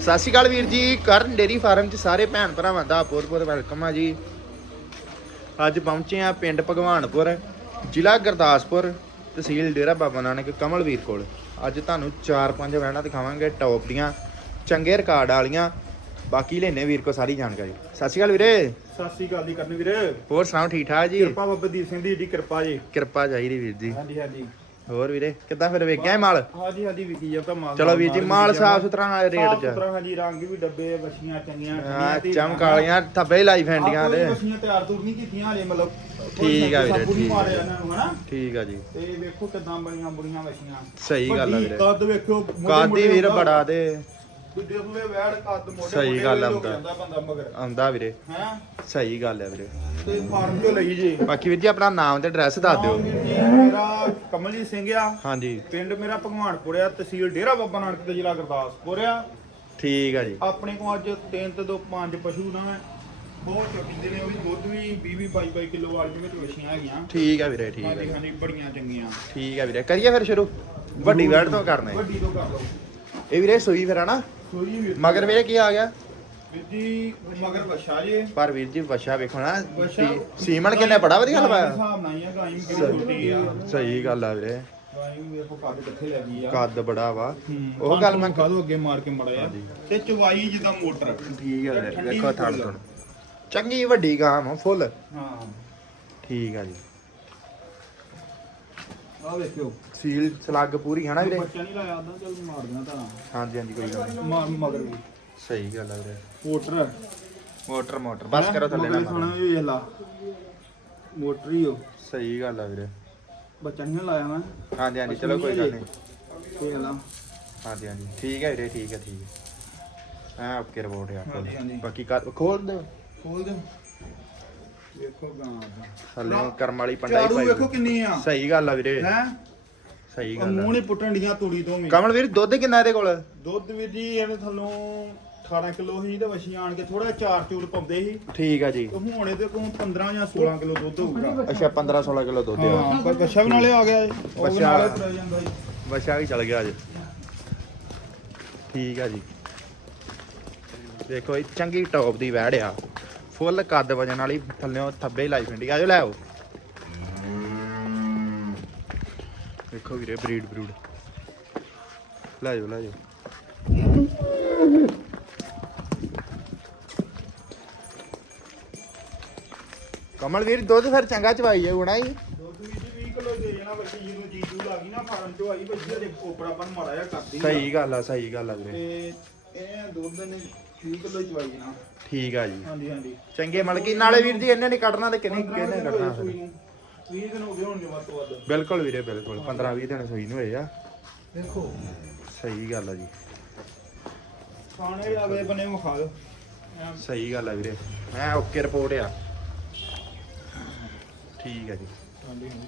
ਸਤਿ ਸ਼੍ਰੀ ਅਕਾਲ ਵੀਰ ਜੀ ਕਰਨ ਡੇਰੀ ਫਾਰਮ 'ਚ ਸਾਰੇ ਭੈਣ ਭਰਾਵਾਂ ਦਾ ਬਹੁਤ ਬਹੁਤ ਵੈਲਕਮ ਆ ਜੀ। ਅੱਜ ਪਹੁੰਚੇ ਆ ਪਿੰਡ ਭਗਵਾਨਪੁਰ ਜ਼ਿਲ੍ਹਾ ਗੁਰਦਾਸਪੁਰ ਤਹਿਸੀਲ ਡੇਰਾ ਬਾਬਾ ਨਾਨਕ ਕਮਲਵੀਰ ਕੋਲ। ਅੱਜ ਤੁਹਾਨੂੰ 4-5 ਵੈਣਾ ਦਿਖਾਵਾਂਗੇ ਟੌਪ ਦੀਆਂ ਚੰਗੇ ਰਿਕਾਰਡ ਵਾਲੀਆਂ ਬਾਕੀ ਲੈਨੇ ਵੀਰ ਕੋ ਸਾਰੀ ਜਾਣਕਾਰੀ। ਸਤਿ ਸ਼੍ਰੀ ਅਕਾਲ ਵੀਰੇ। ਸਤਿ ਸ੍ਰੀ ਅਕਾਲ ਜੀ ਕਰਨ ਵੀਰ। ਹੋਰ ਸੁਣਾਓ ਠੀਕ ਠਾਕ ਜੀ? ਕਿਰਪਾ ਬਾਬਾ ਦੀਪ ਸਿੰਘ ਦੀ ਏਡੀ ਕਿਰਪਾ ਜੀ। ਕਿਰਪਾ ਚਾਹੀਦੀ ਵੀਰ ਜੀ। ਹਾਂਜੀ ਹਾਂਜੀ। ਹੋਰ ਵੀਰੇ ਕਿੱਦਾਂ ਫਿਰ ਵੇਖਿਆ ਇਹ ਮਾਲ? ਹਾਂਜੀ ਹਾਂਜੀ ਵਿਕੀ ਜਾਂਦਾ ਮਾਲ ਚਲੋ ਵੀਰ ਜੀ ਮਾਲ ਸਾਫ਼ ਸੁਥਰਾ ਨਾਲ ਰੇਟ ਸਾਫ਼ 'ਚ। ਸੁਥਰਾ ਹਾਂਜੀ ਰੰਗ ਵੀ ਡੱਬੇ ਵਛੀਆਂ ਚੰਗੀਆਂ ਹਾਂ ਚਮਕ ਵਾਲੀਆਂ ਥੱਬੇ ਲਾਈ ਫੈਂਡੀਆਂ ਦੇ ਵਛੀਆਂ ਤਿਆਰ ਤੁਰ ਨਹੀਂ ਕੀਤੀਆਂ ਹਲੇ ਮਤਲਬ ਠੀਕ ਆ ਵੀਰੇ, ਠੀਕ ਆ। ਠੀਕ ਆ ਜੀ। ਤੇ ਵੇਖੋ ਕਿਦਾਂ ਬਣੀਆਂ ਬੁੜੀਆਂ ਵਛੀਆਂ ਸਹੀ ਗੱਲ ਆ ਵੀਰੇ। ਕੱਦ ਵੇਖੋ ਕਾਦੀ ਵੀਰ। ਬੜਾ ਤੇ ਦੂਜੇ ਸੂਏ ਵੈੜ ਕੱਦ ਮੋਢੇ ਸਹੀ ਮੋਢੇ ਗੱਲ ਆ ਹੋ ਹੁੰਦਾ। ਜਾਂਦਾ ਬੰਦਾ ਮਗਰ। ਆਉਂਦਾ ਵੀਰੇ। ਹੈ? ਸਹੀ ਗੱਲ ਹੈ ਵੀਰੇ। ਤੇ ਫਾਰਮ ਤੋਂ ਲਈ ਜੀ? ਬਾਕੀ ਵੀਰ ਜੀ ਆਪਣਾ ਨਾਮ ਤੇ ਐਡਰੈਸ ਦੱਸ ਦਿਓ। ਨਾਮ ਵੀਰ ਜੀ ਮੇਰਾ ਕਮਲਜੀਤ ਸਿੰਘ ਆ। ਹਾਂਜੀ। ਪਿੰਡ ਮੇਰਾ ਭਗਵਾਨਪੁਰ ਆ ਤਹਿਸੀਲ ਡੇਰਾ ਬਾਬਾ ਨਾਨਕ ਤੇ ਜ਼ਿਲ੍ਹਾ ਗੁਰਦਾਸਪੁਰ ਆ। ਠੀਕ ਆ ਜੀ। ਆਪਣੇ ਕੋਲ ਅੱਜ ਤਿੰਨ ਤੇ ਦੋ ਪੰਜ ਪਸ਼ੂ ਨਾ ਬਹੁਤ ਚੁੱਕਦੇ ਨੇ ਉਹ ਵੀ ਦੁੱਧ ਵੀ 20 20 22 22 ਕਿਲੋ ਵਾਲੀਆਂ ਵਿੱਚ ਵਛੀਆਂ ਹੈਗੀਆਂ। ਠੀਕ ਆ ਵੀਰੇ ਠੀਕ ਆ ਹਾਂਜੀ ਜੀ। ਹਾਂਜੀ ਬੜੀਆਂ ਚੰਗੀਆਂ। ਠੀਕ ਆ ਵੀਰੇ। ਕਰੀਏ ਫਿਰ ਸ਼ੁਰੂ। ਵੱਡੀ ਵੈੜ ਤੋਂ ਕਰਨਾ। ਹੈ ਵੱਡੀ ਤੋਂ ਕਰ ਲਓ। ਇਹ ਵੀਰੇ ਸੂਈ ਫਿਰ ਹਨਾ ਸੋਈ ਮਗਰ ਵੀਰੇ ਕੀ ਆ ਗਿਆ? ਵੀਰ ਜੀ ਮਗਰ ਵਛਾ ਜੇ। ਪਰ ਵੀਰ ਜੀ ਵਛਾ ਵੇਖੋ ਨਾ ਸੀ- ਸੀਮਨ ਕਿੰਨੇ ਬੜਾ ਵਧੀਆ ਲਵਾਇਆ ਹਿਸਾਬ ਨਾਲ ਹੀ ਆ ਗਾਂ ਵੀ ਕਿਹੜੀ ਛੋਟੀ ਆ। ਸਹੀ ਗੱਲ ਆ ਵੀਰੇ। ਵੀ ਕੱਦ ਕਿੱਥੇ ਲੱਗੀ ਆ। ਕੱਦ ਬੜਾ ਵਾ। ਹੂੰ, ਉਹ ਗੱਲ ਮੈਂ ਖਾ ਦੋ ਅੱਗੇ ਮਾਰ ਕੇ ਮੜਿਆ। ਤੇ ਚਵਾਈ ਜਿੱਦਾਂ ਮੋਟਰ। ਠੀਕ ਆ ਵੀਰੇ ਠੰਡੀ ਵੇਖੋ ਥਣ। ਥਣ ਚੰਗੀ ਵੱਡੀ ਗਾਂ ਵਾ ਫੁੱਲ। ਹਾਂ। ਠੀਕ ਆ ਜੀ। ਆ ਵੇਖਿਓ। ਸੀਲ ਸਲੱਗ ਪੂਰੀ ਹਨਾ ਵੀਰੇ? ਬੱਚਾ ਨਹੀਂ ਲਾਇਆ ਆਦਾ ਚੱਲ ਮਾਰ ਦੇਣਾ ਤਾਂ। ਹਾਂਜੀ ਹਾਂਜੀ ਕੋਈ ਗੱਲ ਨਹੀਂ। ਮਾਰ ਮਗਰ ਵੀ। ਸਹੀ ਗੱਲ ਆ ਵੀਰੇ। ਮੋਟਰ। Motor motor. ਬਸ ਕਰੋ ਥੱਲੇ ਨਾ ਮਾਰੋ। ਵੀ ਵੇਲਾ ਮੋਟਰ ਹੀ ਹੋ ਸਹੀ ਗੱਲ ਆ ਵੀਰੇ। ਬੱਚਾ ਨਹੀਂ ਲਾਇਆ ਮੈਂ। ਹਾਂਜੀ ਹਾਂਜੀ ਚਲੋ ਕੋਈ ਗੱਲ ਨਹੀਂ। ਵੇਲਾ ਹਾਂਜੀ ਹਾਂਜੀ। ਠੀਕ ਹੈ ਵੀਰੇ ਠੀਕ ਹੈ ਠੀਕ ਹੈ ਹਾਂ ਓਕੇ ਰਿਪੋਰਟ ਆ ਹਾਂਜੀ, ਹਾਂਜੀ। ਬਾਕੀ ਕਰ ਖੋਲ ਦੇ ਖੋਲ ਦੇ ਵੇਖੋ ਗਾਂ ਦਾ। ਥੱਲੇ ਕਰਮ ਵਾਲੀ ਪੰਡਾ ਝਾੜੂ ਹੀ ਵੇਖੋ ਪਾਈ ਕਿੰਨੀ ਆ। ਸਹੀ ਗੱਲ ਆ ਵੀਰੇ। ਹੈ? ਸਹੀ ਗੱਲ ਮੂੰਹ ਆ ਨਹੀਂ ਪੁੱਟਣ ਡੀਆਂ ਤੂੜੀ ਤੋਂ ਵੀ ਕਮਲ ਵੀਰ ਦੁੱਧ ਕਿੰਨਾ ਇਹਦੇ ਕੋਲ? ਦੁੱਧ ਵੀ ਜੀ ਇਹਨੇ ਥੱਲੋਂ 18 ਕਿਲੋ ਸੀ ਤੇ ਵਛੀਆਂ ਆਣ ਕੇ ਥੋੜਾ ਚਾਰ ਚੂਰ ਪਾਉਂਦੇ ਸੀ। ਠੀਕ ਆ ਜੀ। ਤੇ ਹੁਣ ਇਹਦੇ ਕੋਲ 15 ਜਾਂ 16 ਕਿਲੋ ਦੁੱਧ ਹੋਊਗਾ। ਅੱਛਾ 15 16 ਕਿਲੋ ਦੁੱਧ ਆ। ਹਾਂ ਪਰ ਬੱਚਾ ਵੀ ਨਾਲੇ ਆ ਗਿਆ ਜੀ। ਉਹ ਵੀ। ਨਾਲੇ ਤੁਰਿਆ ਜਾਂਦਾ ਜੀ। ਵਛਾ ਵੀ ਚਲ ਗਿਆ ਅੱਜ। ਠੀਕ ਆ ਜੀ। ਦੇਖੋ ਇਹ ਚੰਗੀ ਟੌਪ ਦੀ ਵੈੜ ਆ। ਫੁੱਲ ਕੱਦ ਵਜਨ ਵਾਲੀ ਥੱਲੇੋਂ ਥੱਬੇ ਲਾਈ ਫਿੰਡੀ। ਆਜੋ ਲੈ ਆਓ। ਦੇਖੋ ਵੀਰੇ ਬਰੀਡ ਬਰੂਡ। ਲੈ ਜਾਓ ਲੈ ਜਾਓ। ਕਮਲ ਵੀਰ ਦੁੱਧ ਫਿਰ ਚੰਗਾ ਚਵਾਈ ਹੈ ਗੁਣਾ ਹੀ ਦੁੱਧ ਵੀ ਜੀ 20 ਕਿਲੋ ਦੇ ਜਾਣਾ ਬੱਚੀ ਜਦੋਂ ਜੀਜੂ ਲੱਗੀ ਨਾ ਫਾਰਮ ਚੋਂ ਆਈ ਬੱਚੀ ਦੇ ਕੋਪੜਾਪਨ ਮਾੜਾ ਜਿਹਾ ਕਰਦੀ ਆ। ਸਹੀ ਗੱਲ ਆ ਸਹੀ ਗੱਲ ਆ ਵੀਰੇ। ਤੇ ਇਹ ਦੁੱਧ ਨੇ 20 ਕਿਲੋ ਚਵਾਈ ਨਾ ਠੀਕ ਆ ਜੀ। ਹਾਂਜੀ ਹਾਂਜੀ। ਚੰਗੇ ਮਲਕੀ ਨਾਲੇ ਵੀਰ ਜੀ ਇਹਨੇ ਨਹੀਂ ਕੱਢਣਾ ਤੇ ਕਿੰਨੇ ਕਿਹਨੇ ਕੱਢਣਾ ਫਿਰ? 20 ਦਿਨ ਹੋ ਗਏ ਹੋਣਗੇ ਵੱਧ ਤੋਂ ਵੱਧ। ਬਿਲਕੁਲ ਵੀਰੇ ਬਿਲਕੁਲ। 15 20 ਦਿਨ ਸੋਈ ਨੂੰ ਹੋਏ ਆ। ਦੇਖੋ। ਸਹੀ ਗੱਲ ਆ ਜੀ। ਖਾਣੇ ਅਗਲੇ ਬੰਨੇ ਦਿਓ ਐਂ। ਸਹੀ ਗੱਲ ਆ ਵੀਰੇ। ਐ ਓਕੇ ਰਿਪੋਰਟ ਆ। ਠੀਕ ਆ ਜੀ। ਹਾਂਜੀ ਹਾਂਜੀ।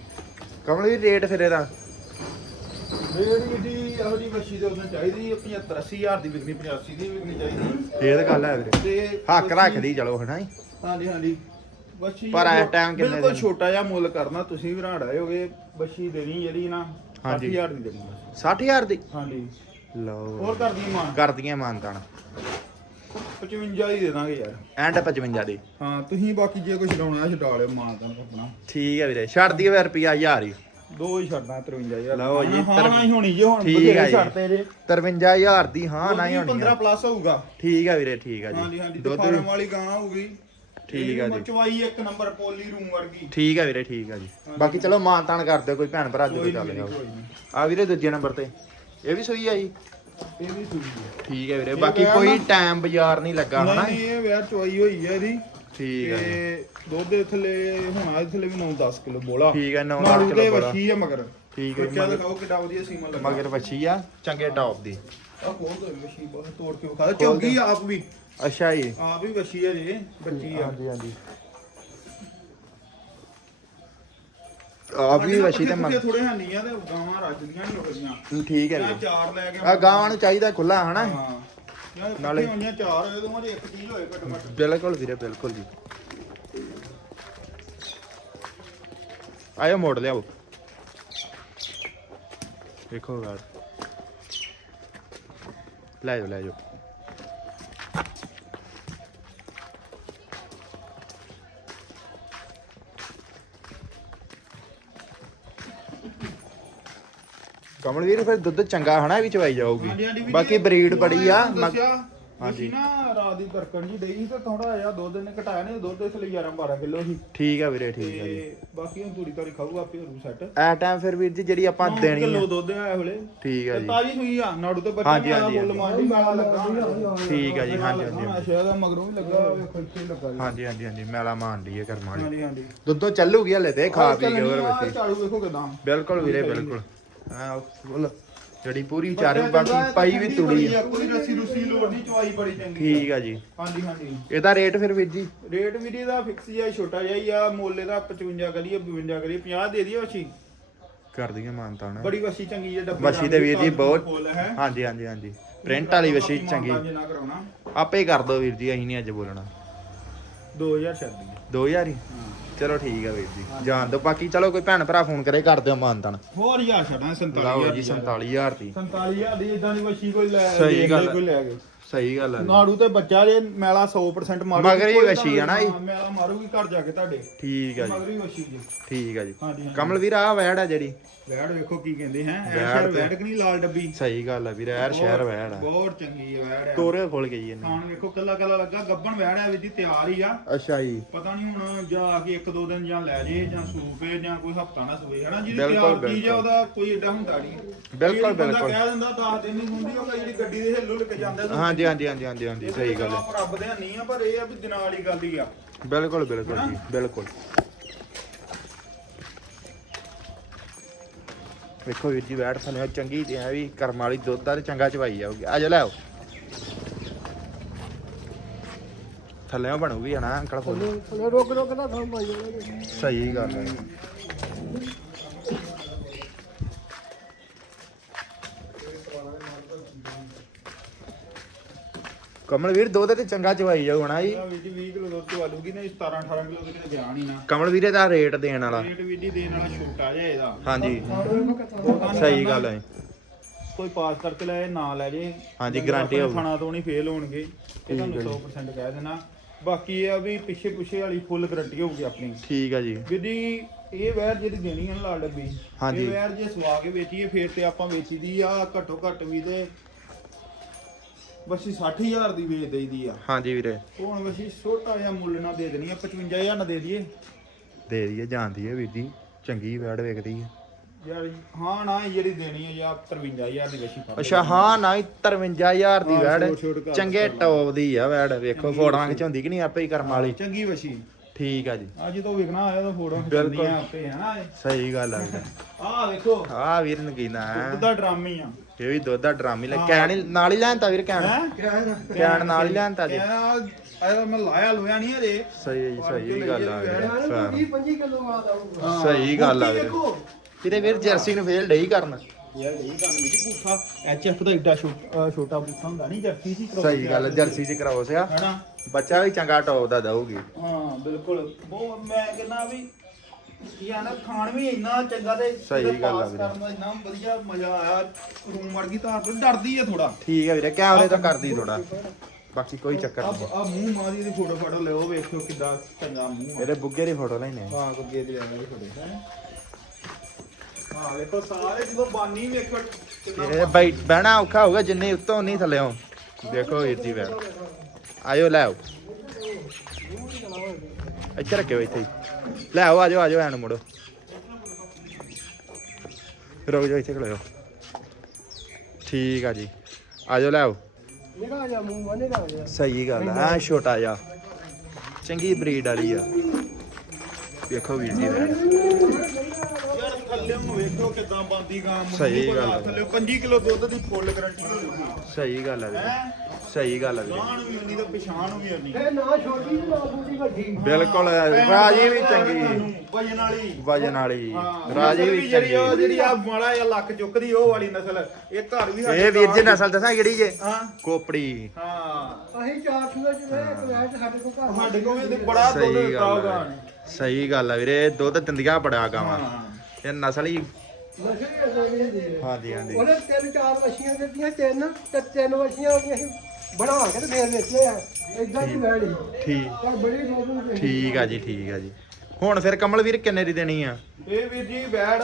ਕਮਲ ਜੀ ਰੇਟ ਫਿਰ ਇਹਦਾ ਰੇਟ ਵੀ ਜੀ ਇਹੋ ਜੀ ਬੱਚੀ ਦੇ ਉਹਨਾਂ ਚਾਹੀਦੀ 75 80000 ਦੀ ਵਿਕਣੀ 85 ਦੀ ਵਿਕਣੀ ਚਾਹੀਦੀ ਇਹ ਤਾਂ ਗੱਲ ਹੈ ਵੀਰੇ। ਤੇ ਹੱਕ ਬੱਚੀ- ਰੱਖਦੀ ਚਲੋ ਹਨਾ ਜੀ। ਹਾਂਜੀ ਹਾਂਜੀ। ਬੱਚੀ ਪਰ ਇਸ time ਕਿੰਨੇ ਬਿਲਕੁਲ ਦੀ? ਛੋਟਾ ਜਿਹਾ ਮੁੱਲ ਕਰਨਾ ਤੁਸੀਂ ਵੀ ਰਾੜਾ ਹੋਗੇ ਬੱਚੀ ਦੇਣੀ ਜਿਹੜੀ ਨਾ ਹਾਂਜੀ। 60000 ਦੀ ਦੇਣੀ ਬਸ। 60000 ਦੀ? ਹਾਂਜੀ। ਲਓ। ਹੋਰ ਕਰਦੀ ਮਾਨ? ਕਰਦੀਆਂ ਮਾਨਤਾਨ 55 ਹੀ ਦੇ ਦਾਂਗੇ ਯਾਰ। ਐਂਡ 55 ਦੀ। ਹਾਂ ਤੁਸੀਂ ਬਾਕੀ ਜੇ ਕੁਝ ਲਾਉਣਾ ਛਡਾ ਲਿਓ ਮਾਨ ਤਾਂ ਆਪਣਾ। ਠੀਕ ਹੈ ਵੀਰੇ ਛੱਡ ਫਿਰ ਰੁਪਿਆ 1000 ਹੀ। ਦੋ ਹੀ ਛੱਡਣਾ 53000 ਲਓ ਜੀ, ਹਾਂ ਤਰ- ਹਾਂ ਹੀ ਹੋਣੀ ਜੀ ਹੁਣ ਠੀਕ ਬਥੇਰੇ ਆ ਜੀ। ਛੱਡਤੇ ਜੇ। 53000 ਦੀ ਹਾਂ ਨਾ ਹੀ ਦੁੱਧ ਵੀ ਹੋਣੀ 15 ਆ ਪਲੱਸ ਹੋਊਗਾ। ਠੀਕ ਆ ਵੀਰੇ ਠੀਕ ਆ ਹਾਂਜੀ ਜੀ। ਹਾਂਜੀ ਤੇ ਦੁੱਧ ਫਾਰਮ ਵੀ- ਵਾਲੀ ਗਾਂ ਹੋਊਗੀ। ਠੀਕ ਆ ਜੀ। ਚਵਾਈ ਇੱਕ ਨੰਬਰ ਪੋਲੀ ਰੂਮ ਵਰਗੀ। ਠੀਕ ਆ ਵੀਰੇ ਠੀਕ ਆ ਜੀ। ਬਾਕੀ ਚਲੋ ਮਾਨਤਾਨ ਕਰ ਦਿਓ ਕੋਈ ਭੈਣ ਭਰਾ ਕੋਈ ਚੱਲ ਨਹੀਂ ਜਾਓ ਕੋਈ ਨਹੀਂ। ਆ ਵੀਰੇ ਦੂਜੇ ਨੰਬਰ ਤੇ। ਇਹ ਵੀ ਸੂਈ ਆ ਜੀ? ਇਹ ਵੀ ਸੂਈ ਹੈ ਠੀਕ ਹੈ ਵੀਰੇ ਇਹ ਬਾਕੀ ਵਿਆਹ ਕੋਈ ਨਾ- ਟਾਈਮ ਬਾਜ਼ਾਰ ਨਹੀਂ ਲੱਗਾ ਨਹੀਂ ਹਨਾ? ਨਹੀਂ ਇਹ ਵਿਆਹ ਚਵਾਈ ਹੋਈ ਹੈ ਇਹਦੀ। ਠੀਕ ਹੈ ਜੀ। ਤੇ ਦੁੱਧ ਦੇ ਥੱਲੇ ਹੁਣ ਆ ਥੱਲੇ ਵੀ 9-10 ਕਿਲੋ ਬੋਲਾ। ਠੀਕ ਹੈ, ਨੌ ਦਸ ਨਾੜੂ ਕਿਲੋ ਬੋਲਾ। ਵਛੀ ਆ ਮਗਰ। ਠੀਕ ਹੈ ਜੀ, ਬੱਚਾ ਮਗਰ- ਦਿਖਾਓ ਕਿੱਡਾ ਵਧੀਆ ਸੀਮਾ ਲੱਗਾ। ਮਗਰ ਵੱਛੀ ਆ ਚੰਗੇ ਟੌਪ ਦੀ। ਆ ਖੋਲ ਦੋ ਵਛੀ ਬਹੁਤ ਤੋੜ ਕੇ ਵਿਖਾ ਦੇ। ਚੌਗੀ ਆਪ ਵੀ। ਅੱਛਾ ਜੀ। ਆਪ ਵੀ ਵਛੀ ਹੈ ਜੀ ਬੱਚੀ ਆ। ਹਾਂਜੀ ਹਾਂਜੀ। ਆ ਵੀ ਵੱਛੀ ਤੇ ਮਨ ਥੋੜੇ ਹਾਨੀ ਆ ਤੇ ਗਾਵਾਂ ਰੱਜਦੀਆਂ ਨਹੀਂ ਲੱਗਦੀਆਂ ਠੀਕ ਹੈ ਜਾਂ ਵੀਰੇ ਚਾਰ ਲੈ ਕੇ ਆ ਗਾਵਾਂ ਨੂੰ ਚਾਹੀਦਾ ਖੁੱਲਾ ਹਨਾ? ਹਾਂ। ਨਾਲੇ- ਹੋਈਆਂ ਚਾਰ ਹੋਏ ਦੋਵਾਂ ਦੇ ਇੱਕ ਚੀਜ਼ ਹੋਏ ਘੱਟ ਘੱਟ। ਬਿਲਕੁਲ ਵੀਰੇ ਬਿਲਕੁਲ ਜੀ। ਆਇਓ ਮੋੜ ਲਿਆਓ। ਦੇਖੋ ਯਾਰ। ਲੈ ਜਾਓ ਲੈ ਜਾਓ। ਕਮਲ ਵੀਰ ਫਿਰ ਦੁੱਧ ਚੰਗਾ ਹਨਾ ਇਹ ਵੀ ਚਵਾਈ ਹਾਂਜੀ, ਹਾਂਜੀ ਜਾਊਗੀ ਵੀਰ ਬਾਕੀ ਜੀ, ਬਰੀਡ ਬੜੀ ਆ ਤੁਹਾਨੂੰ ਮਗ- ਦੱਸਿਆ, ਹਾਂਜੀ। ਨਾ ਰਾਤ ਦੀ ਦਰਕਣ ਜੀ ਡਈ ਤੇ ਥੋੜਾ ਜਿਹਾ ਦੁੱਧ ਨੇ ਘਟਾਇਆ ਨੇ ਦੁੱਧ ਇਸ ਲਈ 11 12 ਕਿਲੋ ਸੀ। ਠੀਕ ਆ ਵੀਰੇ ਠੀਕ ਆ ਜੀ। ਤੇ ਬਾਕੀ ਹੁਣ ਪੂਰੀ ਤਾਰੀ ਖਾਊਗਾ ਆਪੇ ਹੋਰੂ ਸੈੱਟ ਐ ਟਾਈਮ ਫਿਰ ਵੀਰ ਜੀ ਜਿਹੜੀ ਆਪਾਂ ਦੇਣੀ ਕਿਲੋ ਆ ਦੁੱਧ ਆ ਹਲੇ ਠੀਕ ਆ ਜੀ। ਤਾਜੀ ਸੂਈ ਆ ਨਾੜੂ ਤੇ ਬੱਚਾ ਹਾਂਜੀ, ਮੇਰਾ ਹਾਂਜੀ, ਮੁੱਲ ਮਾਂਡੀ ਮੇਲਾ ਲੱਗਾ। ਠੀਕ ਆ ਜੀ ਹਾਂਜੀ ਹਾਂਜੀ ਹਾਂ ਸ਼ਾਇਦ ਆ ਮਗਰੋਂ ਵੀ ਲੱਗਾ ਵੇਖੋ ਇੱਥੇ ਹੀ ਲੱਗਾ ਜੀ। ਹਾਂਜੀ ਹਾਂਜੀ ਹਾਂਜੀ ਮੈਲਾ ਮਾਰਦੀ ਹੈ ਕਰਮ ਵਾਲੀ ਹਾਂਜੀ ਹਾਂਜੀ। ਦੁੱਧੋਂ ਚੱਲੂਗੀ ਹਲੇ ਤੇ ਖਾ ਪੀ ਕੇ ਹੋਰ ਬੱਚੀ। ਵੇਖੋ ਕਿਦਾਂ। ਬਿਲਕੁਲ ਵੀਰੇ ਬਿਲਕੁਲ। ਹਾਂ ਫੁੱਲ ਜਿਹੜੀ ਪੂਰੀ ਚਾਰੂ ਬਾਕੀ ਪਾਈ ਵੀ ਤੁੜੀ ਆ। ਕੋਈ ਰੱਸੀ ਰੁਸੀ ਲੋੜ ਨਹੀਂ ਚਵਾਈ ਬੜੀ ਚੰਗੀ ਠੀਕ ਆ ਜੀ। ਹਾਂਜੀ ਹਾਂਜੀ। ਇਹਦਾ ਰੇਟ ਫਿਰ ਵੀਰ ਜੀ? ਰੇਟ ਵੀ ਇਹਦਾ ਫਿਕਸ ਹੀ ਛੋਟਾ ਜਿਹਾ ਹੀ ਆ। ਮੁੱਲ ਇਹਦਾ 55 ਕਰੀਏ 52 ਕਰੀਏ 50 ਦੇ ਦਈਏ ਵਛੀ ਕਰ ਦਈਏ ਮਾਨਤਾ ਨਾ। ਬੜੀ ਵਛੀ ਚੰਗੀ ਹੈ ਡੱਬੇ ਵਛੀ ਤੇ ਵੀਰ ਜੀ ਬਹੁਤ ਹਾਂਜੀ ਹਾਂਜੀ ਹਾਂਜੀ। ਪ੍ਰਿੰਟ ਵਾਲੀ ਵਛੀ ਚੰਗੀ। ਆਪੇ ਕਰ ਦੋ ਵੀਰ ਜੀ ਅਸੀਂ ਨਹੀਂ ਅੱਜ ਬੋਲਣਾ। 2000 ਛੱਡ ਦਈਏ। 2000 ਹੀ। ਚਲੋ ਠੀਕ ਆ ਵੀਰ ਜੀ। ਜਾਣ ਦੋ ਬਾਕੀ ਚਲੋ ਕੋਈ ਭੈਣ ਭਰਾ ਫੋਨ ਕਰੇ ਕਰ ਦਿਓ ਮਾਨਤਾਨ। ਹੋਰ ਹਜ਼ਾਰ ਛੱਡਾਂ 47000 ਲਓ ਜੀ 47000 ਦੀ। 47000 ਦੀ ਇਦਾਂ ਦੀ ਵਛੀ ਕੋਈ ਲੈ ਸਹੀ ਗੱਲ। ਕੋਈ ਲੈ ਗਏ ਸਹੀ ਗੱਲ ਆ ਨਾੜੂ ਤੇ ਬੱਚਾ ਜੇ ਮੈਲਾ 100% ਮਾਰੂ ਮਗਰ ਹੀ ਵਛੀ ਆ ਨਾ ਇਹ? ਮੈਲਾ ਮਾਰੂਗੀ ਘਰ ਜਾ ਕੇ ਤੁਹਾਡੇ। ਠੀਕ ਆ ਜੀ। ਮਗਰ ਹੀ ਵਛੀ ਜੀ। ਠੀਕ ਆ ਜੀ। ਹਾਂਜੀ ਕਮਲ ਵੀਰ ਆ ਵੈੜ ਆ ਜਿਹੜੀ। ਵੈੜ ਵੇਖੋ ਕੀ ਕਹਿੰਦੇ ਹੈ। ਵੈੜ ਐਸ਼ਰ ਤੇ- ਵੈੜ ਕਿ ਨਹੀਂ ਲਾਲ ਡੱਬੀ। ਸਹੀ ਗੱਲ ਆ ਵੀਰ ਯਾਰ ਸ਼ਹਿਰ ਵੈੜ ਆ। ਬਹੁਤ ਚੰਗੀ ਹੈ ਵੈੜ ਆ। ਤੋਰੇ ਖੋਲ ਗਈ ਇਹਨੇ। ਖਾਣ ਵੇਖੋ ਕੱਲਾ ਕੱਲਾ ਲੱਗਾ ਗੱਬਣ ਵੈੜ ਆ ਵੀ ਜੀ ਤਿਆਰ ਹੀ ਆ। ਅੱਛਾ ਜੀ। ਪਤਾ ਨਹੀਂ ਹੁਣ ਜਾ ਕੇ ਇੱਕ ਦੋ ਦਿਨ ਜਾਂ ਲੈ ਜੇ ਜਾਂ ਸੂਪੇ ਜਾਂ ਕੋਈ ਹਫਤਾ ਨਾ ਸੂਏ ਹਨਾ? ਜਿਹਦੀ ਬਿਲਕੁਲ, ਤਿਆਰ ਚੀਜ਼ ਆ ਬਿਲਕੁਲ। ਉਹਦਾ ਕੋਈ ਏਡਾ ਹੁੰਦਾ ਨਹੀਂ। ਬਿਲਕੁਲ, ਬੰਦਾ ਬਿਲਕੁਲ। ਕਹਿ ਦਿੰਦਾ 10 ਦਿਨ ਨਹੀਂ ਹੁੰਦੀ ਉਹ ਜਿਹੜੀ ਗੱਡੀ ਦੇ ਹਿੱਲੂ ਲੈ ਕੇ ਜਾਂਦੇ ਤਾਂ ਹਾਂਜੀ ਹਾਂਜੀ ਹਾਂਜੀ ਹਾਂਜੀ ਹਾਂਜੀ ਸਹੀ ਗੱਲ ਹੈ। ਰੱਬ ਦੇ ਨਹੀਂ ਆ ਪਰ ਇਹ ਆ ਵੀ ਦਿਨਾਂ ਵਾਲੀ ਗੱਲ ਹੀ ਆ। ਬਿਲਕੁਲ ਬਿਲਕੁਲ ਜੀ ਬਿਲਕੁਲ। ਵੇਖੋ ਵੀਰ ਜੀ ਵੈਟ ਥੱਲੇ ਚੰਗੀ ਤੇ ਹੈ ਵੀ ਕਰਮ ਵਾਲੀ ਦੁੱਧ ਦਾ ਤੇ ਚੰਗਾ ਚਵਾਈ ਜਾਊਗੀ। ਆ ਜਾ ਲੈ ਆਓ। ਥੱਲੇ ਬਣੂਗੀ ਹਨਾ ਅੰਕਲ ਫੁੱਲ। ਰੋਕ ਰੋਕ ਦਾ ਕੰਮ ਪਾਈ ਸਹੀ ਗੱਲ ਹੈ। ਕਮਲ ਵੀਰ ਦੁੱਧ ਤੇ ਚੰਗਾ ਚਵਾਈ ਜਾਊ ਹਨਾ ਜੀ। ਇਹ ਵੀ ਜੀ 20 ਕਿਲੋ ਦੁੱਧ ਚਵਾਲੂਗੀ ਨਾ 17 18 ਕਿਲੋ ਦੇ ਕਿਤੇ ਗਿਆ ਨਹੀਂ ਨਾ। ਕਮਲ ਵੀਰੇ ਦਾ ਰੇਟ ਦੇਣ ਵਾਲਾ। ਰੇਟ ਵੀ ਜੀ ਦੇਣ ਵਾਲਾ ਛੋਟਾ ਜਿਹਾ ਇਹਦਾ। ਹਾਂਜੀ। ਸਹੀ ਗੱਲ ਹੈ। ਕੋਈ ਪਾਸ ਕਰਕੇ ਲੈ ਨਾ ਲੈ ਜੇ। ਹਾਂਜੀ, guarantee ਆਪਣੇ ਹੋਊ। ਖਾਣਾ ਤੋਂ ਨਹੀਂ ਫੇਲ ਹੋਣਗੇ। ਇਹ ਤੁਹਾਨੂੰ 100% ਕਹਿ ਦੇਣਾ। ਬਾਕੀ ਇਹ ਆ ਵੀ ਪਿੱਛੇ ਪੁੱਛੇ ਵਾਲੀ ਫੁੱਲ ਗਰੰਟੀ ਹੋਊਗੀ ਆਪਣੀ। ਠੀਕ ਆ ਜੀ। ਵੀਦੀ ਇਹ ਵੈਰ ਜਿਹੜੀ ਦੇਣੀ ਹੈ ਨਾ ਲਾਲ ਡੱਬੀ ਹਾਂਜੀ। ਇਹ ਵੈਰ ਜੇ ਸਵਾ ਕੇ ਵੇਚੀਏ ਫੇਰ ਤੇ ਆਪਾਂ ਵੇਚੀ ਦੀ ਆ ਘੱਟੋ ਘੱਟ ਵੀ ਤੇ ਬਸੀ 60000 ਦੀ ਵੇਚ ਦੇਈਦੀ ਆ। ਹਾਂਜੀ ਵੀਰੇ। ਹੁਣ ਬਸੀ ਛੋਟਾ ਜਿਹਾ ਮੁੱਲ ਨਾਲ ਦੇ ਦੇਣੀ ਆ 55000 ਨਾਲ ਦੇ ਦਈਏ। ਦੇ ਦਈਏ ਜਾਂਦੀ ਹੈ ਵੀਰ ਜੀ ਚੰਗੀ ਵੈੜ ਵੇਖਦੀ ਹੈ ਯਾਰ ਹਾਂ ਨਾ ਜਿਹੜੀ ਦੇਣੀ ਹੈ ਜਾਂ 53000 ਦੀ ਬਸੀ ਫੜ ਅੱਛਾ ਹਾਂ ਨਾ 53000 ਦੀ ਹਾਂ, ਵੈੜ ਛੋਟ- ਛੋਟ ਕਰ ਚੰਗੇ ਟੌਪ ਦੀ ਆ ਵੈੜ ਵੇਖੋ ਫੋਟੋਆਂ ਖਿਚਾਉਂਦੀ ਕਿ ਨਹੀਂ ਆਪੇ ਹੀ ਕਰਮ ਵਾਲੀ। ਚੰਗੀ ਬਸੀ। ਠੀਕ ਆ ਜੀ। ਅੱਜ ਤੋਂ ਵਿਕਣਾ ਆਇਆ ਤਾਂ ਫੋਟੋ ਬਿਲਕੁਲ। ਖਿਚਾਉਂਦੀਆਂ ਆਪੇ ਹਨਾ ਸਹੀ ਗੱਲ ਆ ਵੀਰੇ। ਆਹ ਵੇਖੋ। ਆ ਵੀਰ ਨਗੀਨਾ ਦੁੱਧ ਦਾ ਡਰਾਮੀ ਆ। ਇਹ ਵੀ ਦੁੱਧ ਦਾ ਡਰਾਮੀ ਲੈ ਕੈਣ ਹੀ- ਨਾਲ ਹੀ ਲੈਣਤਾ ਵੀਰ ਕੈਣ ਹੈ? ਨਾਲ ਹੀ ਲੈਣਤਾ ਜੀ। ਇਹਦਾ ਮੈਂ ਲਾਇਆ ਲੋਇਆ ਨਹੀਂ ਅਜੇ ਸਹੀ ਹੈ ਜੀ ਸਹੀ ਗੱਲ ਆ ਵੀਰੇ। 20 25 ਕਿਲੋ ਆ ਦਊਗਾ ਸਹੀ ਗੱਲ ਆ ਵੀਰੇ। ਦੇਖੋ। ਕਿਤੇ ਵੀਰ ਜਰਸੀ ਨੂੰ ਫੇਲ ਡਈ ਕਰਨ। ਯਾਰ ਇਹ ਕੰਮ ਵਿੱਚ ਪੁੱਠਾ ਐਚਐਫ ਦਾ ਏਡਾ ਛੋਟਾ ਛੋਟਾ ਪੁੱਠਾ ਹੁੰਦਾ ਨਹੀਂ ਜਰਸੀ ਸੀ ਸਹੀ ਗੱਲ ਆ, ਜਰਸੀ ਚ ਕਰਾਓ ਸਿਆ। ਹੈਨਾ? ਬੱਚਾ ਵੀ ਚੰਗਾ ਟੌਪ ਦਾ ਦਊਗੀ। ਹਾਂ ਬਿਲਕੁਲ। ਉਹ ਮੈਂ ਕਹਿੰਦਾ ਵੀ ਯਾਰ ਨਾ ਖਾਣ ਵੀ ਇੰਨਾ ਚੰਗਾ ਤੇ ਸਹੀ ਇਹਦੇ ਗੱਲ ਆ ਪਾਸ ਵੀਰੇ। ਕਰਨ ਦਾ ਇੰਨਾ ਵਧੀਆ ਮਜ਼ਾ ਆਇਆ ਰੂਮ ਵਰਗੀ ਧਾਰ ਤੋਂ ਡਰਦੀ ਆ ਥੋੜਾ ਠੀਕ ਆ ਵੀਰੇ ਕੈਮਰੇ ਤਾਂ ਕਰਦੀ ਥੋੜਾ ਬਾਕੀ ਕੋਈ ਚੱਕਰ ਆ ਨਹੀਂ। ਆ ਮੂੰਹ ਮਾਦੀ ਦੀ ਫੋਟੋ ਫਾਟੋ ਲਿਓ ਵੇਖਿਓ ਕਿੱਦਾਂ ਚੰਗਾ ਮੂੰਹ ਆ। ਇਹਦੇ ਬੁੱਗੇ ਦੀ ਫੋਟੋ ਲੈਣੇ ਹਾਂ ਅੱਗੇ ਦੇ ਆਇਆ ਫੋਟੋ ਹੈ। ਹਾਂ ਵੇਖੋ ਸਾਰੇ ਜਦੋਂ ਬਾਨੀ ਵੇਖੋ ਕਿੰਨਾ ਇਹ ਬਈ ਬਹਿਣਾ ਔਖਾ ਹੋਊਗਾ ਜਿੰਨੇ ਉੱਤੋਂ ਉਨੀ ਥੱਲੇੋਂ। ਦੇਖੋ ਵੀਰ ਜੀ ਵੈਣ ਆਇਓ ਲੈ ਆਓ। ਇੱਥੇ ਰੱਖਿਓ ਇੱਥੇ ਹੀ। ਲੈ ਆਓ ਆਜੋ ਆਜੋ ਐਨ ਮੁੜੋ। ਰੁਕ ਜਾਓ ਇੱਥੇ ਖੜੋ ਠੀਕ ਆ ਜੀ। ਆਜੋ ਲੈ ਆਓ। ਨਿਕਾ ਜਾ ਮੂੰਹ ਵਾ ਨਿਕਾ ਜਾ। ਸਹੀ ਗੱਲ ਆ ਐਂ ਛੋਟਾ ਜਿਹਾ। ਚੰਗੀ ਬਰੀਡ ਵਾਲੀ ਆ। ਵੇਖੋ ਵੀਰ ਜੀ ਯਾਰ ਥੱਲੇ ਨੂੰ ਵੇਖੋ ਕਿਦਾਂ ਬੰਦੀ ਗਾਂ। ਮੁੰਡੀ ਸਹੀ ਗੱਲ ਆ। ਥੱਲੇ 5 ਕਿਲੋ ਦੁੱਧ ਦੀ ਫੁੱਲ ਗਰੰਟੀ ਹੋਊਗੀ ਸਹੀ ਗੱਲ ਆ ਵੀਰੇ ਹੈ? ਸਹੀ ਗੱਲ ਆ ਵੀਰੇ। ਗਾਂ ਨੂੰ ਵੀ ਉਨੀ ਤੇ ਪਛਾਣ ਨੂੰ ਵੀ ਉਨੀ। ਇਹ ਨਾ ਛੋਟੀ ਤੇ ਨਾ ਬੂਟੀ ਵੱਡੀ। ਬਿਲਕੁਲ ਰਾਜੀ ਵੀ ਚੰਗੀ। ਵਜਨ ਵਾਲੀ। ਵਜਨ ਵਾਲੀ ਹਾਂ, ਰਾਜੀ ਨਸਲ ਵੀ ਜਿਹੜੀ ਉਹ ਚੰਗੀ ਜਿਹੜੀ ਆ ਮਾੜਾ ਜਿਹਾ ਲੱਕ ਚੁੱਕਦੀ ਉਹ ਵਾਲੀ ਨਸਲ। ਇਹ ਘਰ ਵੀ ਸਾਡੇ ਇਹ ਵੀਰ ਜੀ ਨਸਲ ਦੱਸਾਂ ਕਿਹੜੀ ਜੇ? ਹਾਂ। ਕੋਪੜੀ। ਹਾਂ। ਸਾਡੇ ਕੋਲ ਘਰ ਸਾਡੇ ਕੋਲ ਵੀ ਬੜਾ ਦੁੱਧ ਸਹੀ ਦਿੱਤਾ ਗੱਲ ਗਾਂ ਆ ਨੇ ਸਹੀ ਗੱਲ ਆ ਵੀਰੇ ਦੁੱਧ ਦਿੰਦੀਆਂ ਬੜਾ ਗਾਵਾਂ। ਹਾਂ। ਇਹ ਨਸਲ ਹੀ ਨਸ਼ੇ ਦੇ ਹਾਂਜੀ ਹਾਂਜੀ। ਉਹਨੇ ਤਿੰਨ ਚਾਰ ਵਛੀਆਂ ਦਿੱਤੀਆਂ ਤਿੰਨ ਤੇ ਤਿੰਨ ਵਛੀਆਂ ਹੋ ਗਈਆਂ ਸੀ। ਬਣਾ ਕੇ ਤੇ ਫੇਰ ਵੇਚੇ ਆ। ਇਦਾਂ ਦੀ ਵੈੜੀ ਠੀਕ। ਪਰ ਬੜੀ ਆ। ਜੀ ਠੀਕ ਆ ਜੀ। ਹੁਣ ਫਿਰ ਕਮਲ ਵੀਰ ਕਿੰਨੇ ਦੀ ਦੇਣੀ ਆ? ਇਹ ਵੀਰ ਜੀ ਬੈੜ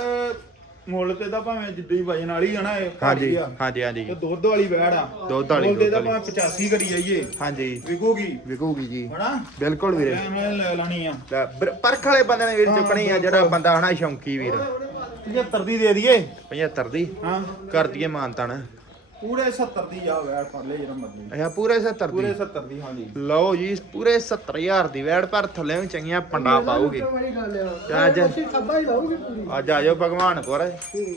ਮੁੱਲ ਤੇ ਦਾ ਭਾਵੇਂ ਜਿੱਦਾਂ ਹੀ ਵਜਨ ਵਾਲੀ ਆ ਨਾ ਇਹ ਹਾਂਜੀ ਭਾਰੀ ਆ। ਹਾਂਜੀ ਤੇ ਹਾਂਜੀ ਦੁੱਧ ਵਾਲੀ ਵੈੜ ਆ। ਦੁੱਧ ਵਾਲੀ, ਮੁੱਲ ਤੇ ਦੁੱਧ ਵਾਲੀ। ਭਾਵੇਂ 85 ਕਰੀ ਜਾਈਏ। ਹਾਂਜੀ। ਵਿਕੂਗੀ। ਵਿਕੂਗੀ ਜੀ। ਹਨਾ? ਬਿਲਕੁਲ ਵੀਰੇ। ਐਵੇਂ ਲੈ ਲੈਣੀ ਆ। ਲੈ, ਬਰ- ਪਰਖ ਵਾਲੇ ਬੰਦੇ ਨੇ ਵੀਰ ਚੁੱਕਣੀ ਆ ਜਿਹੜਾ ਬੰਦਾ ਹਨਾ ਸ਼ੌਂਕੀ ਵੀਰ। 75 ਦੀ ਦੇ ਦਈਏ। 75 ਦੀ? ਹਾਂ। ਕਰ ਦਈਏ ਮਾਨਤਨ। ਪੂਰੇ 70 ਦੀ ਆ ਵੈੜ ਫੜ ਲੈ ਜਿਹੜਾ ਮਰਜ਼ੀ। ਅੱਛਾ ਪੂਰੇ 70 ਪੂਰੇ ਦੀ 70 ਦੀ ਹਾਂਜੀ। ਲਓ ਜੀ ਪੂਰੇ 70000 ਦੀ ਵੈੜ ਪਰ ਥੱਲੇ ਵੀ ਚੰਗੀਆਂ ਪੰਡਾ ਪਾਉਗੀ ਅੱਜ- ਅਸੀਂ ਸੱਬਾ ਹੀ ਲਾਉਗੀ ਪੂਰੀ। ਅੱਜ ਆ ਜਾਓ ਭਗਵਾਨਪੁਰ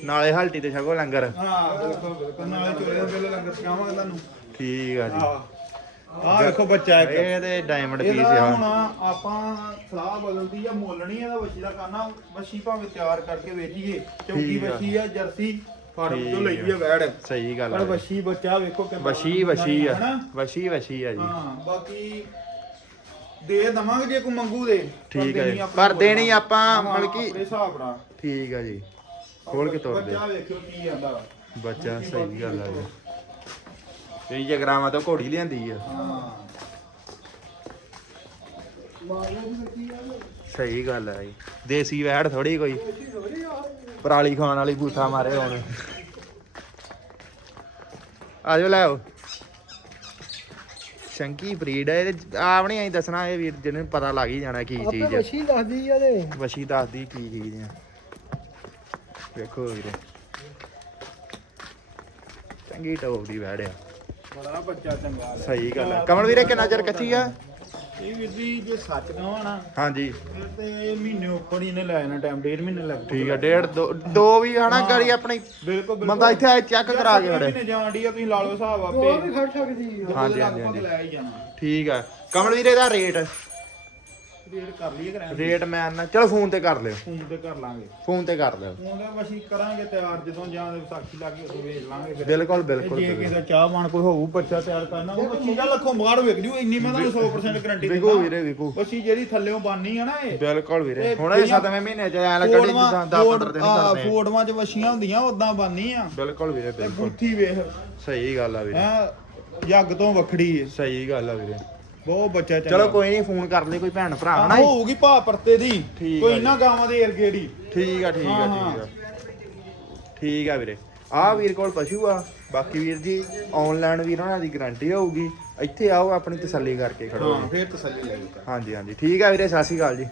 ਨਾਲੇ ਹਲਟੀ ਤੇ ਛਕੋ ਲੰਗਰ। ਹਾਂ ਬਿਲਕੁਲ ਬਿਲਕੁਲ ਨਾਲੇ ਚੋਲੇ ਦੇ ਬਿੱਲ ਲੰਗਰ ਚਕਾਵਾਂਗੇ ਤੁਹਾਨੂੰ। ਠੀਕ ਆ ਜੀ। ਆਹ ਆਹ ਵੇਖੋ ਬੱਚਾ ਇੱਕ। ਇਹ ਤੇ ਡਾਇਮੰਡ ਪੀਸ ਇਹਦਾ ਆ। ਹੁਣ ਆਪਾਂ ਸਲਾਹ ਬਦਲਦੀ ਆ ਮੁੱਲ ਨਹੀਂ ਇਹਦਾ ਵੱਛੀ ਦਾ ਕਰਨਾ ਵੱਛੀ ਭਾਵੇਂ ਤਿਆਰ ਕਰਕੇ ਵੇਚੀਏ। ਚੌਕੀ ਠੀਕ ਆ। ਵੱਛੀ ਆ ਜਰਸੀ। ਫਾਰਮ ਤੋਂ ਲਈ ਆ। ਵੈੜ। ਸਹੀ ਗੱਲ ਪਰ ਆ। ਵੱਛੀ ਬੱਚਾ ਵੇਖੋ ਕਿੰਨਾ ਵਸ਼ੀ ਵਸ਼ੀ ਆ। ਹਨਾ? ਵਸ਼ੀ ਵਸ਼ੀ ਆ ਜੀ। ਹਾਂ ਬਾਕੀ ਦੇ ਦਵਾਂਗੇ ਜੇ ਕੋਈ ਮੰਗੂ ਦੇ। ਪਰ ਠੀਕ ਆ ਦੇਣੀ ਜੀ। ਆਪਣੇ ਪਰ ਕੋਲ ਦੇਣੀ ਆ। ਆਪਾਂ ਹਾਂ, ਮਤਲਬ ਕਿ- ਆਪਣੇ ਹਿਸਾਬ ਨਾਲ। ਠੀਕ ਆ ਜੀ। ਖੋਲ ਕੇ ਤੋੜ ਦੇ। ਬੱਚਾ ਵੇਖਿਓ ਕੀ ਆਂਦਾ। ਬੱਚਾ ਸਹੀ ਗੱਲ ਆ ਜੀ। ਤੇ ਜਗਰਾਵਾਂ ਤੋਂ ਘੋੜੀ ਲਿਆਂਦੀ ਆ। ਹਾਂ। ਸਹੀ ਗੱਲ ਆ ਜੀ। ਦੇਸੀ ਵੈੜ ਥੋੜੀ ਕੋਈ। ਬੱਚੀ ਥੋੜੀ ਆ। ਪਰਾਲੀ ਖਾਣ ਵਾਲੀ ਬੂਥਾ ਮਾਰੇ ਹੁਣ। ਆਜੋ ਲੈ ਆਓ। ਸ਼ੰਕੀ ਬਰੀਡ ਹੈ ਇਹਦੇ ਆਪ ਨਹੀਂ ਆਈ ਦੱਸਣਾ ਇਹ ਵੀਰ ਜਿਹਨੂੰ ਪਤਾ ਲੱਗ ਹੀ ਜਾਣਾ ਕੀ ਆਪੇ ਚੀਜ਼ ਹੈ ਮੱਛੀ ਦੱਸਦੀ ਆ ਤੇ ਵਸ਼ੀ ਦੱਸਦੀ ਕੀ ਚੀਜ਼ ਆ। ਵੇਖੋ ਵੀਰੇ। ਚੰਗੀ ਟੋਪ ਦੀ ਵੈੜ ਆ। ਬੜਾ ਬੱਚਾ ਚੰਗਾ। ਸਹੀ ਗੱਲ ਹੈ ਕਮਲ ਵੀਰੇ ਕਿੰਨਾ ਚਿਰ ਕੱਚੀ ਆ? ਇਹ ਵੀਰ ਜੀ ਜੇ ਸੱਚ ਕਹਾਂ ਨਾ ਹਾਂਜੀ। ਫਿਰ ਤੇ ਮਹੀਨੇ ਉੱਪਰ ਹੀ ਇਹਨੇ ਲੈ ਜਾਣਾ ਟਾਈਮ ਡੇਢ ਮਹੀਨੇ ਲੱਗ ਠੀਕ ਆ ਡੇਢ ਦੋ ਦੋ ਵੀ ਹਨਾ। ਗਾੜੀ ਆਪਣੀ। ਬਿਲਕੁਲ ਬਿਲਕੁਲ। ਬੰਦਾ ਇੱਥੇ ਆਏ ਚੈੱਕ ਕਰਾ ਕੇ ਵੜੇ ਮਹੀਨੇ ਜਾਣ ਡਈ ਆ ਤੁਸੀਂ ਲਾ ਲਓ ਹਿਸਾਬ ਉਹ ਵੀ ਆਪੇ ਖੜ ਸਕਦੀ ਆ। ਹਾਂਜੀ, ਉਹਦੇ ਹਾਂਜੀ, ਲਗਭਗ ਹਾਂਜੀ। ਲੈ ਹੀ ਜਾਣਾ। ਠੀਕ ਆ। ਕਮਲ ਵੀਰੇ ਦਾ ਰੇਟ ਰੇਟ ਕਰ ਲਈਏ ਕਰਾਂ ਰੇਟ ਮੈਂ ਨਾ ਚਲੋ ਫੋਨ ਤੇ ਕਰ ਲਿਓ। ਫੋਨ ਤੇ ਕਰ ਲਾਂਗੇ। ਫੋਨ ਤੇ ਕਰ ਲਿਓ। ਫੋਨ ਤੇ ਅਸੀਂ ਕਰਾਂਗੇ ਤਿਆਰ ਜਦੋਂ ਜਾਂ ਵਿਸਾਖੀ ਲੱਗੀ ਉਦੋਂ ਵੇਚ ਲਾਂਗੇ ਫਿਰ। ਬਿਲਕੁਲ ਬਿਲਕੁਲ ਜੇ। ਕਿਸੇ ਦਾ ਚਾਹ ਬਣ ਕੋਈ ਹੋਊ ਬੱਚਾ ਤਿਆਰ ਕਰਨਾ ਉਹ ਚੀਜ਼ਾਂ ਲੱਖੋਂ ਬਾਹਰ ਵਿਕ ਜੂ ਇੰਨੀ ਮੈਂ ਤੁਹਾਨੂੰ 100% ਗਾਰੰਟੀ ਵਿਕੂ ਵੀਰੇ ਵਿਕੂ। ਬੱਚੀ ਜਿਹੜੀ ਥੱਲੇੋਂ ਬਾਨੀ ਆ ਨਾ ਇਹ ਬਿਲਕੁਲ ਵੀਰੇ। ਹੁਣ ਇਹ ਜਿਹੜੀਆਂ 7ਵੇਂ ਮਹੀਨੇ ਚ ਐ ਲੱਗਣੀ ਜਿੱਦਾਂ 10 15 ਦਿਨ ਕਰਦੇ ਆ। ਫੋਟੋਆਂ ਚ ਵਸ਼ੀਆਂ ਹੁੰਦੀਆਂ ਉਦਾਂ ਬਾਨੀ ਆ। ਬਿਲਕੁਲ ਵੀਰੇ ਬਿਲਕੁਲ। ਬੁੱਥੀ ਵੇਖ। ਸਹੀ ਗੱਲ ਆ ਵੀਰੇ। ਹੈ ਜੱਗ ਤੋਂ ਵੱਖਰੀ ਏ। ਸਹੀ ਗੱਲ ਆ ਵੀਰੇ। ਬਹੁਤ ਬੱਚਾ ਚੰਗਾ। ਚਲੋ ਕੋਈ ਨਹੀਂ ਫੋਨ ਕਰ ਲਈ ਕੋਈ ਭੈਣ ਭਰਾ ਹਨਾ ਜੀ? ਹੋਊਗੀ ਭਾ ਪਰਤੇ ਦੀ। ਠੀਕ ਕੋਈ ਆ ਇਹਨਾਂ ਗਾਵਾਂ ਦੇ ਏਰਗੇੜੀ ਠੀਕ ਆ ਠੀਕ ਆ ਹਾਂ, ਠੀਕ ਆ। ਠੀਕ ਆ ਵੀਰੇ। ਆ ਵੀਰ ਕੋਲ ਪਸ਼ੂ ਆ। ਬਾਕੀ ਵੀਰ ਜੀ ਆਨਲਾਈਨ ਵੀਰ ਉਹਨਾਂ ਦੀ ਗਾਰੰਟੀ ਹੋਊਗੀ। ਇੱਥੇ ਆਓ ਆਪਣੀ ਤਸੱਲੀ ਕਰਕੇ ਖੜੋ ਹਾਂ ਫੇਰ ਤਸੱਲੀ ਲੈ ਜੀ ਹਾਂਜੀ ਹਾਂਜੀ। ਠੀਕ ਆ ਵੀਰੇ ਸਤਿ ਸ਼੍ਰੀ ਅਕਾਲ ਜੀ।